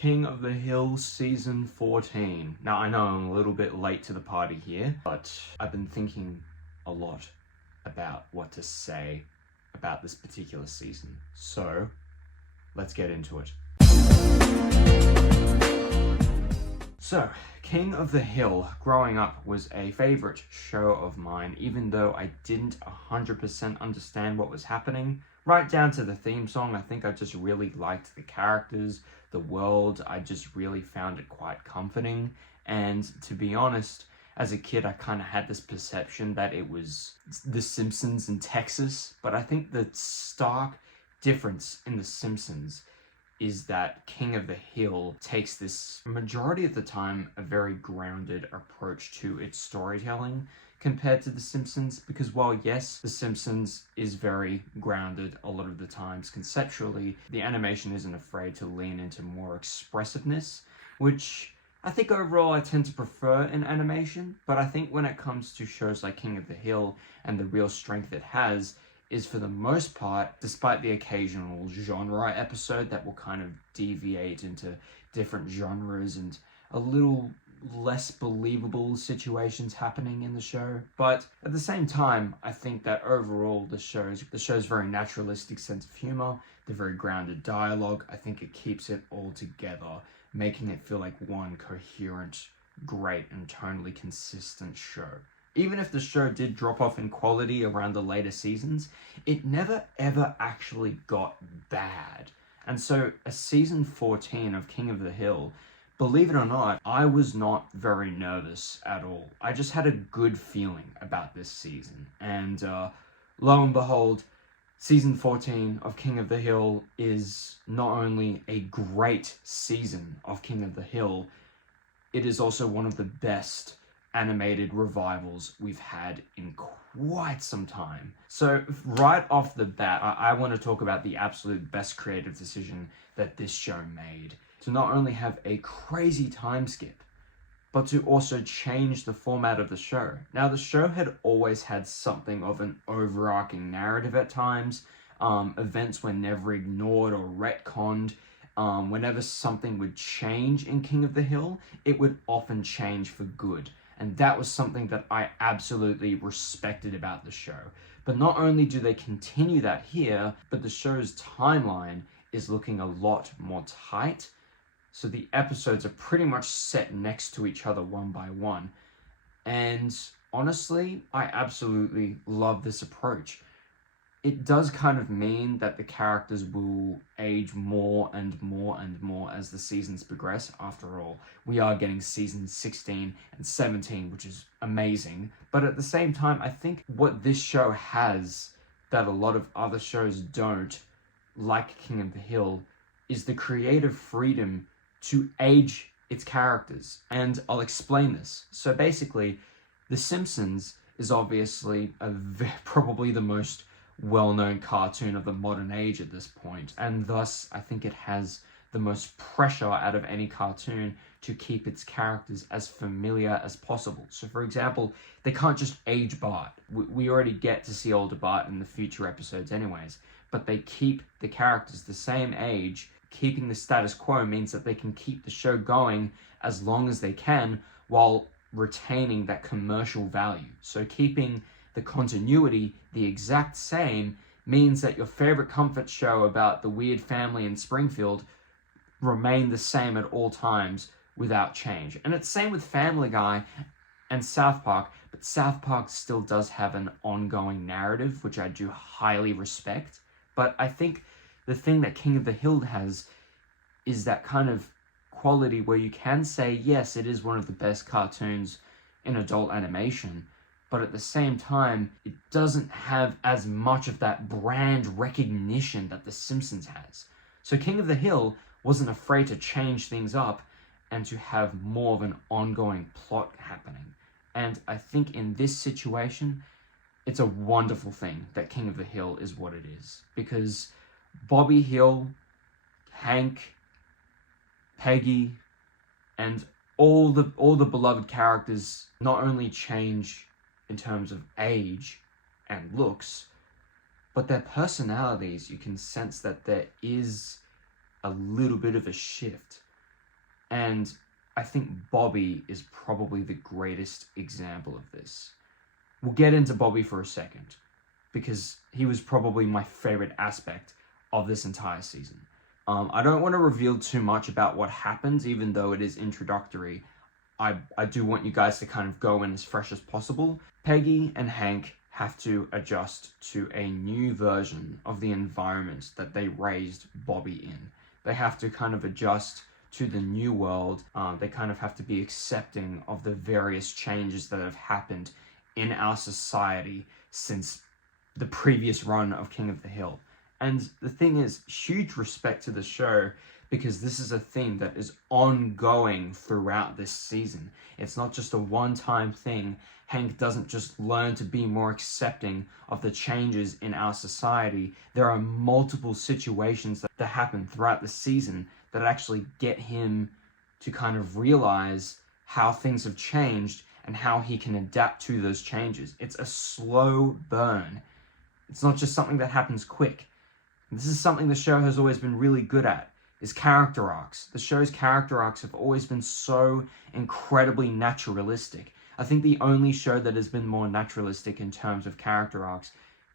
King of the Hill Season 14. Now, I know I'm a little bit late to the party here, but I've been thinking a lot about what to say about this particular season. So, let's get into it. So, King of the Hill, growing up, was a favorite show of mine, even though I didn't 100% understand what was happening. Right down to the theme song, I think I just really liked the characters, the world. I just really found it quite comforting. And to be honest, as a kid, I kind of had this perception that it was The Simpsons in Texas. But I think the stark difference in The Simpsons is that King of the Hill takes this, majority of the time, a very grounded approach to its storytelling compared to The Simpsons, because while yes, The Simpsons is very grounded a lot of the times conceptually, the animation isn't afraid to lean into more expressiveness, which I think overall I tend to prefer in animation, but I think when it comes to shows like King of the Hill and the real strength it has is, for the most part, despite the occasional genre episode that will kind of deviate into different genres and a little less believable situations happening in the show. But at the same time, I think that overall the show's very naturalistic sense of humor, the very grounded dialogue, I think it keeps it all together, making it feel like one coherent, great, and tonally consistent show. Even if the show did drop off in quality around the later seasons, it never ever actually got bad. And so a season 14 of King of the Hill, believe it or not, I was not very nervous at all. I just had a good feeling about this season. And lo and behold, season 14 of King of the Hill is not only a great season of King of the Hill, it is also one of the best animated revivals we've had in quite some time. So right off the bat, I want to talk about the absolute best creative decision that this show made, to not only have a crazy time skip, but to also change the format of the show. Now, the show had always had something of an overarching narrative at times. Events were never ignored or retconned. Whenever something would change in King of the Hill, it would often change for good. And that was something that I absolutely respected about the show. But not only do they continue that here, but the show's timeline is looking a lot more tight. So the episodes are pretty much set next to each other one by one. And honestly, I absolutely love this approach. It does kind of mean that the characters will age more and more and more as the seasons progress. After all, we are getting seasons 16 and 17, which is amazing. But at the same time, I think what this show has that a lot of other shows don't, like King of the Hill, is the creative freedom to age its characters. And I'll explain this. So basically, The Simpsons is obviously probably the most well-known cartoon of the modern age at this point, and thus I think it has the most pressure out of any cartoon to keep its characters as familiar as possible. So for example, they can't just age Bart. We already get to see older Bart in the future episodes anyways, but they keep the characters the same age. Keeping the status quo means that they can keep the show going as long as they can while retaining that commercial value. So keeping the continuity the exact same means that your favorite comfort show about the weird family in Springfield remain the same at all times without change. And it's same with Family Guy and South Park, but South Park still does have an ongoing narrative, which I do highly respect. But I think the thing that King of the Hill has is that kind of quality where you can say, yes, it is one of the best cartoons in adult animation, but at the same time, it doesn't have as much of that brand recognition that The Simpsons has. So King of the Hill wasn't afraid to change things up and to have more of an ongoing plot happening. And I think in this situation, it's a wonderful thing that King of the Hill is what it is. Because Bobby Hill, Hank, Peggy, and all the beloved characters not only change in terms of age and looks, but their personalities, you can sense that there is a little bit of a shift. And I think Bobby is probably the greatest example of this. We'll get into Bobby for a second, because he was probably my favorite aspect of this entire season. I don't want to reveal too much about what happens, even though it is introductory. I do want you guys to kind of go in as fresh as possible. Peggy and Hank have to adjust to a new version of the environment that they raised Bobby in. They have to kind of adjust to the new world. They kind of have to be accepting of the various changes that have happened in our society since the previous run of King of the Hill. And the thing is, huge respect to the show, because this is a theme that is ongoing throughout this season. It's not just a one-time thing. Hank doesn't just learn to be more accepting of the changes in our society. There are multiple situations that happen throughout the season that actually get him to kind of realize how things have changed and how he can adapt to those changes. It's a slow burn. It's not just something that happens quick. This is something the show has always been really good at, is character arcs. The show's character arcs have always been so incredibly naturalistic. I think the only show that has been more naturalistic in terms of character arcs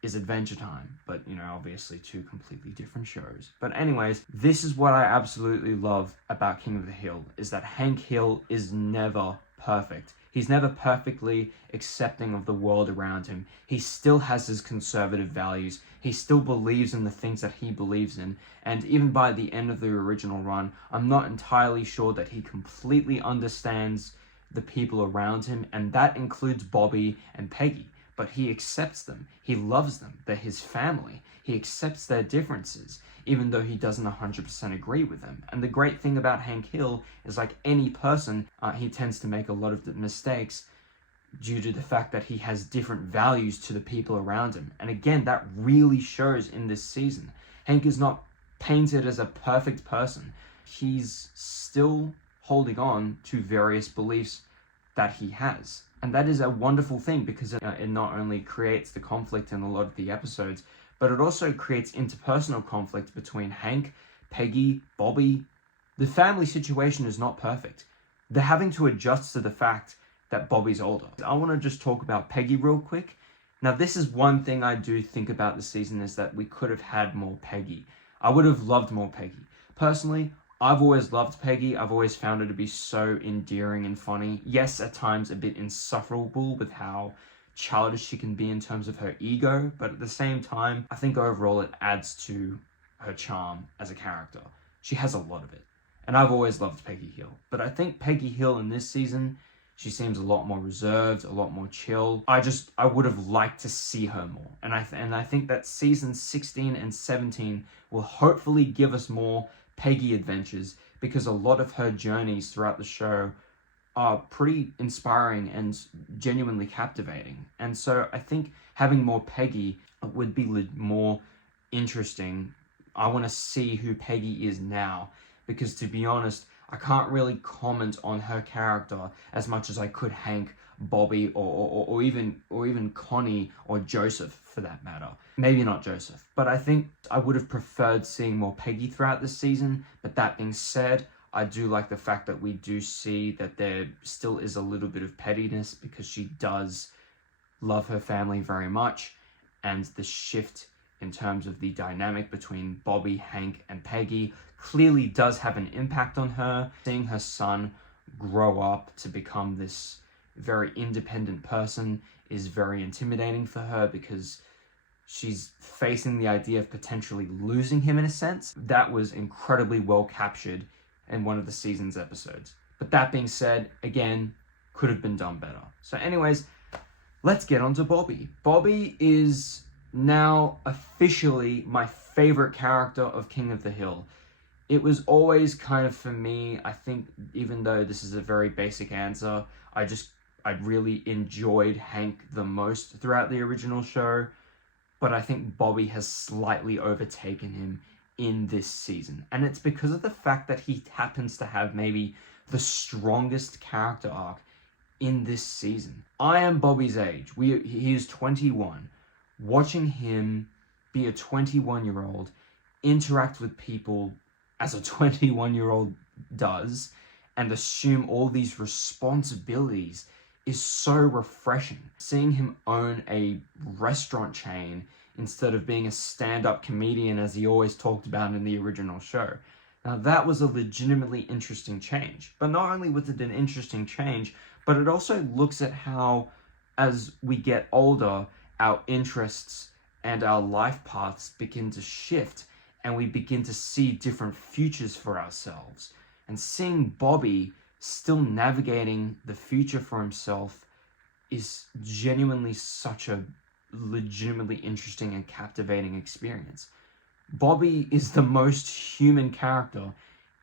is Adventure Time, but, you know, obviously two completely different shows. But anyways, this is what I absolutely love about King of the Hill, is that Hank Hill is never perfect. He's never perfectly accepting of the world around him. He still has his conservative values. He still believes in the things that he believes in. And even by the end of the original run, I'm not entirely sure that he completely understands the people around him, and that includes Bobby and Peggy. But he accepts them. He loves them. They're his family. He accepts their differences, even though he doesn't 100% agree with them. And the great thing about Hank Hill is, like any person, he tends to make a lot of mistakes due to the fact that he has different values to the people around him. And again, that really shows in this season. Hank is not painted as a perfect person. He's still holding on to various beliefs that he has. And that is a wonderful thing, because it not only creates the conflict in a lot of the episodes, but it also creates interpersonal conflict between Hank, Peggy, Bobby. The family situation is not perfect. They're having to adjust to the fact that Bobby's older. I want to just talk about Peggy real quick. Now, this is one thing I do think about this season, is that we could have had more Peggy. I would have loved more Peggy. Personally, I've always loved Peggy. I've always found her to be so endearing and funny. Yes, at times a bit insufferable with how childish she can be in terms of her ego, but at the same time, I think overall it adds to her charm as a character. She has a lot of it. And I've always loved Peggy Hill. But I think Peggy Hill in this season, she seems a lot more reserved, a lot more chill. I would have liked to see her more. And I think that seasons 16 and 17 will hopefully give us more Peggy adventures, because a lot of her journeys throughout the show are pretty inspiring and genuinely captivating. And so I think having more Peggy would be more interesting. I want to see who Peggy is now, because to be honest, I can't really comment on her character as much as I could Hank, Bobby, or even Connie or Joseph, for that matter. Maybe not Joseph, but I think I would have preferred seeing more Peggy throughout this season. But that being said, I do like the fact that we do see that there still is a little bit of pettiness, because she does love her family very much, and the shift in terms of the dynamic between Bobby, Hank, and Peggy clearly does have an impact on her. Seeing her son grow up to become this very independent person is very intimidating for her, because she's facing the idea of potentially losing him in a sense. That was incredibly well captured in one of the season's episodes. But that being said, again, could have been done better. So anyways, let's get on to Bobby. Bobby is now officially my favorite character of King of the Hill. It was always kind of, for me, I think, even though this is a very basic answer, I really enjoyed Hank the most throughout the original show, but I think Bobby has slightly overtaken him in this season. And it's because of the fact that he happens to have maybe the strongest character arc in this season. I am Bobby's age. He is 21. Watching him be a 21-year-old interact with people as a 21-year-old does, and assume all these responsibilities is so refreshing. Seeing him own a restaurant chain instead of being a stand-up comedian as he always talked about in the original show. Now that was a legitimately interesting change. But not only was it an interesting change, but it also looks at how, as we get older, our interests and our life paths begin to shift, and we begin to see different futures for ourselves. And seeing Bobby still navigating the future for himself is genuinely such a legitimately interesting and captivating experience. Bobby is the most human character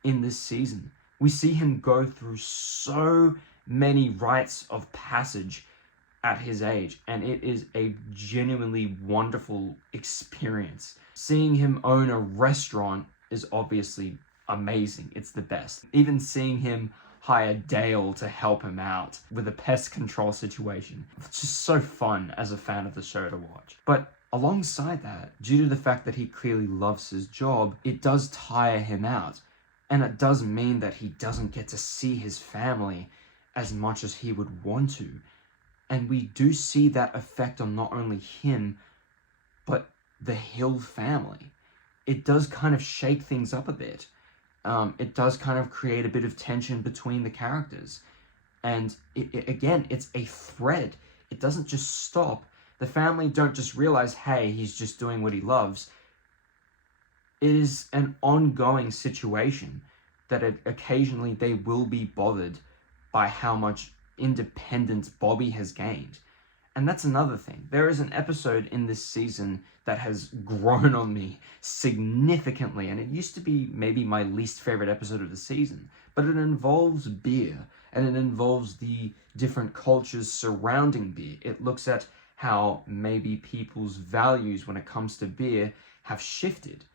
in this season. We see him go through so many rites of passage at his age, and it is a genuinely wonderful experience. Seeing him own a restaurant is obviously amazing. It's the best. Even seeing him hire Dale to help him out with a pest control situation, it's just so fun as a fan of the show to watch. But alongside that, due to the fact that he clearly loves his job, it does tire him out, and it does mean that he doesn't get to see his family as much as he would want to. And we do see that effect on not only him, but the Hill family. It does kind of shake things up a bit. It does kind of create a bit of tension between the characters. And again, it's a thread. It doesn't just stop. The family don't just realize, hey, he's just doing what he loves. It is an ongoing situation that occasionally they will be bothered by how much independence Bobby has gained. And that's another thing. There is an episode in this season that has grown on me significantly, and it used to be maybe my least favorite episode of the season, but it involves beer, and it involves the different cultures surrounding beer. It looks at how maybe people's values when it comes to beer have shifted.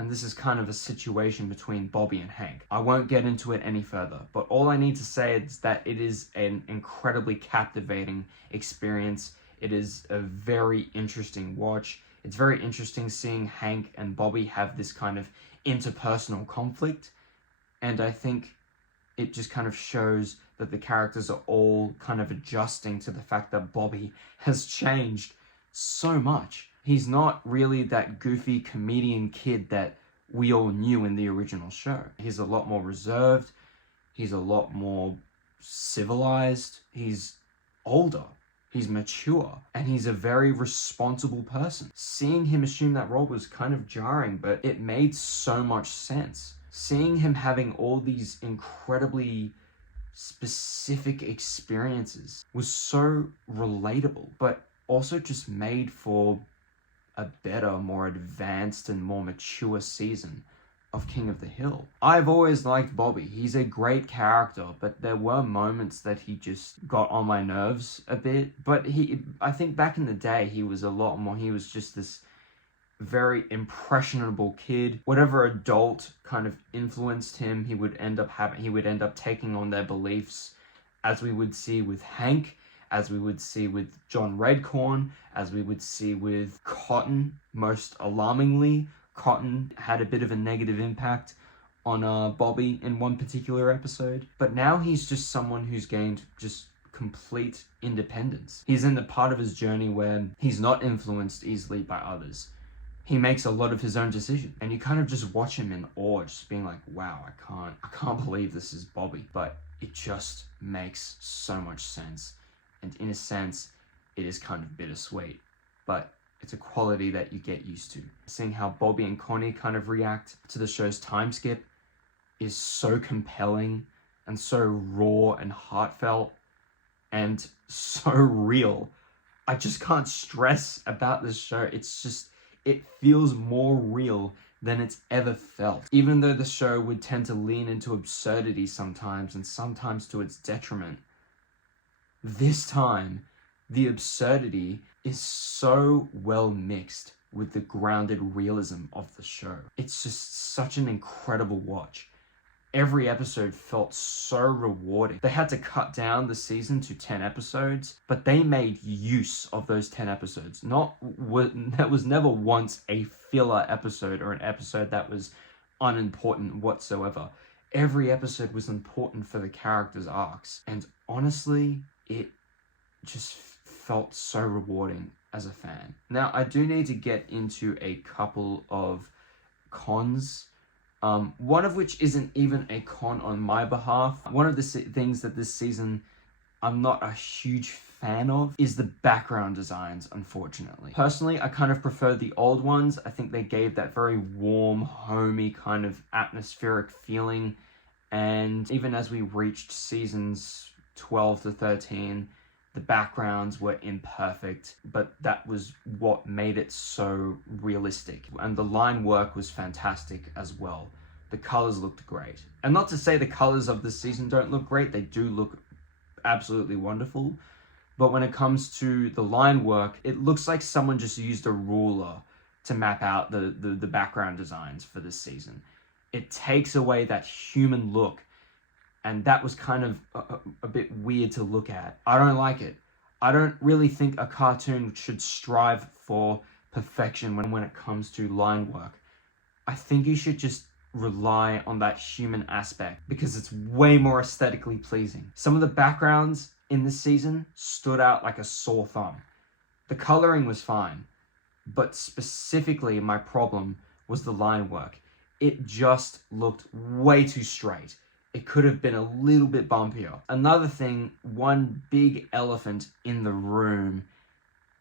And this is kind of a situation between Bobby and Hank. I won't get into it any further, but all I need to say is that it is an incredibly captivating experience. It is a very interesting watch. It's very interesting seeing Hank and Bobby have this kind of interpersonal conflict. And I think it just kind of shows that the characters are all kind of adjusting to the fact that Bobby has changed so much. He's not really that goofy comedian kid that we all knew in the original show. He's a lot more reserved. He's a lot more civilized. He's older. He's mature. And he's a very responsible person. Seeing him assume that role was kind of jarring, but it made so much sense. Seeing him having all these incredibly specific experiences was so relatable, but also just made for a better, more advanced, and more mature season of King of the Hill. I've always liked Bobby. He's a great character, but there were moments that he just got on my nerves a bit. But I think back in the day, he was a lot more, he was just this very impressionable kid. Whatever adult kind of influenced him, he would end up taking on their beliefs, as we would see with Hank, as we would see with John Redcorn, as we would see with Cotton. Most alarmingly, Cotton had a bit of a negative impact on Bobby in one particular episode. But now he's just someone who's gained just complete independence. He's in the part of his journey where he's not influenced easily by others. He makes a lot of his own decisions, and you kind of just watch him in awe, just being like, wow, I can't believe this is Bobby. But it just makes so much sense. And in a sense, it is kind of bittersweet, but it's a quality that you get used to. Seeing how Bobby and Connie kind of react to the show's time skip is so compelling and so raw and heartfelt and so real. I just can't stress about this show. It feels more real than it's ever felt. Even though the show would tend to lean into absurdity sometimes, and sometimes to its detriment, this time, the absurdity is so well mixed with the grounded realism of the show. It's just such an incredible watch. Every episode felt so rewarding. They had to cut down the season to 10 episodes, but they made use of those 10 episodes. That was never once a filler episode or an episode that was unimportant whatsoever. Every episode was important for the characters' arcs, and honestly, it just felt so rewarding as a fan. Now, I do need to get into a couple of cons, one of which isn't even a con on my behalf. One of the things that this season I'm not a huge fan of is the background designs, unfortunately. Personally, I kind of prefer the old ones. I think they gave that very warm, homey kind of atmospheric feeling. And even as we reached seasons 12 to 13, the backgrounds were imperfect, but that was what made it so realistic. And the line work was fantastic as well. The colors looked great. And not to say the colors of this season don't look great, they do look absolutely wonderful. But when it comes to the line work, it looks like someone just used a ruler to map out the background designs for this season. It takes away that human look, and that was kind of a bit weird to look at. I don't like it. I don't really think a cartoon should strive for perfection when it comes to line work. I think you should just rely on that human aspect because it's way more aesthetically pleasing. Some of the backgrounds in this season stood out like a sore thumb. The coloring was fine, but specifically my problem was the line work. It just looked way too straight. It could have been a little bit bumpier. Another thing, one big elephant in the room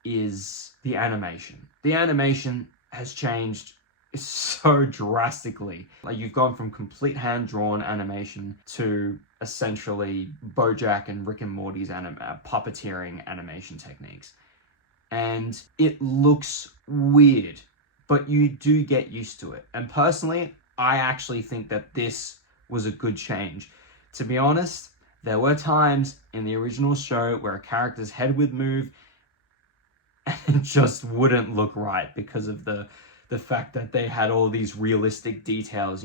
is the animation. The animation has changed so drastically. Like, you've gone from complete hand-drawn animation to essentially BoJack and Rick and Morty's puppeteering animation techniques. And it looks weird, but you do get used to it. And personally, I actually think that this was a good change. To be honest, there were times in the original show where a character's head would move and it just wouldn't look right because of the fact that they had all these realistic details,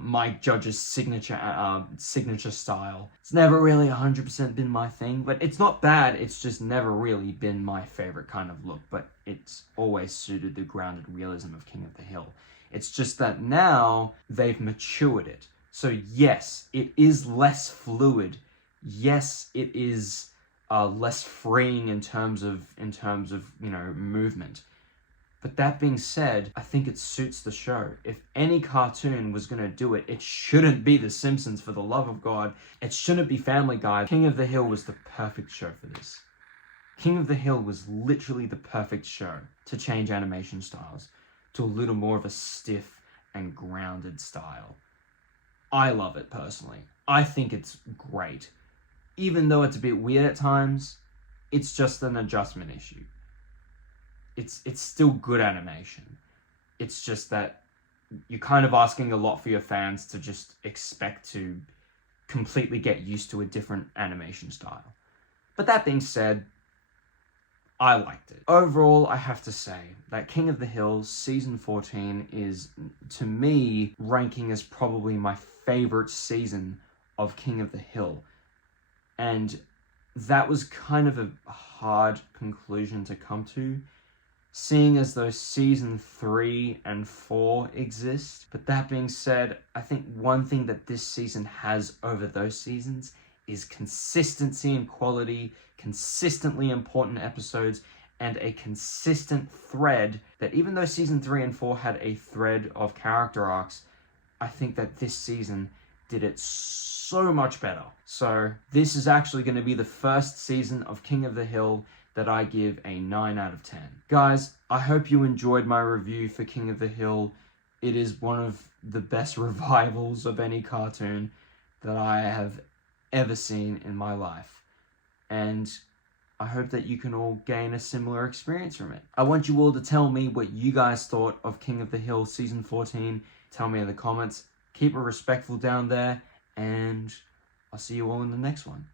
Mike Judge's signature style. It's never really 100% been my thing, but it's not bad. It's just never really been my favorite kind of look, but it's always suited the grounded realism of King of the Hill. It's just that now they've matured it. So yes, it is less fluid. Yes, it is less freeing in terms of movement. But that being said, I think it suits the show. If any cartoon was going to do it, it shouldn't be The Simpsons, for the love of God. It shouldn't be Family Guy. King of the Hill was the perfect show for this. King of the Hill was literally the perfect show to change animation styles to a little more of a stiff and grounded style. I love it personally. I think it's great. Even though it's a bit weird at times, it's just an adjustment issue. It's still good animation. It's just that you're kind of asking a lot for your fans to just expect to completely get used to a different animation style. But that being said, I liked it. Overall, I have to say that King of the Hill Season 14 is, to me, ranking as probably my favorite season of King of the Hill. And that was kind of a hard conclusion to come to, seeing as though Season 3 and 4 exist. But that being said, I think one thing that this season has over those seasons is consistency and quality, consistently important episodes, and a consistent thread that, even though Season 3 and 4 had a thread of character arcs, I think that this season did it so much better. So this is actually going to be the first season of King of the Hill that I give a 9 out of 10. Guys, I hope you enjoyed my review for King of the Hill. It is one of the best revivals of any cartoon that I have ever seen in my life. And I hope that you can all gain a similar experience from it. I want you all to tell me what you guys thought of King of the Hill Season 14. Tell me in the comments. Keep it respectful down there, and I'll see you all in the next one.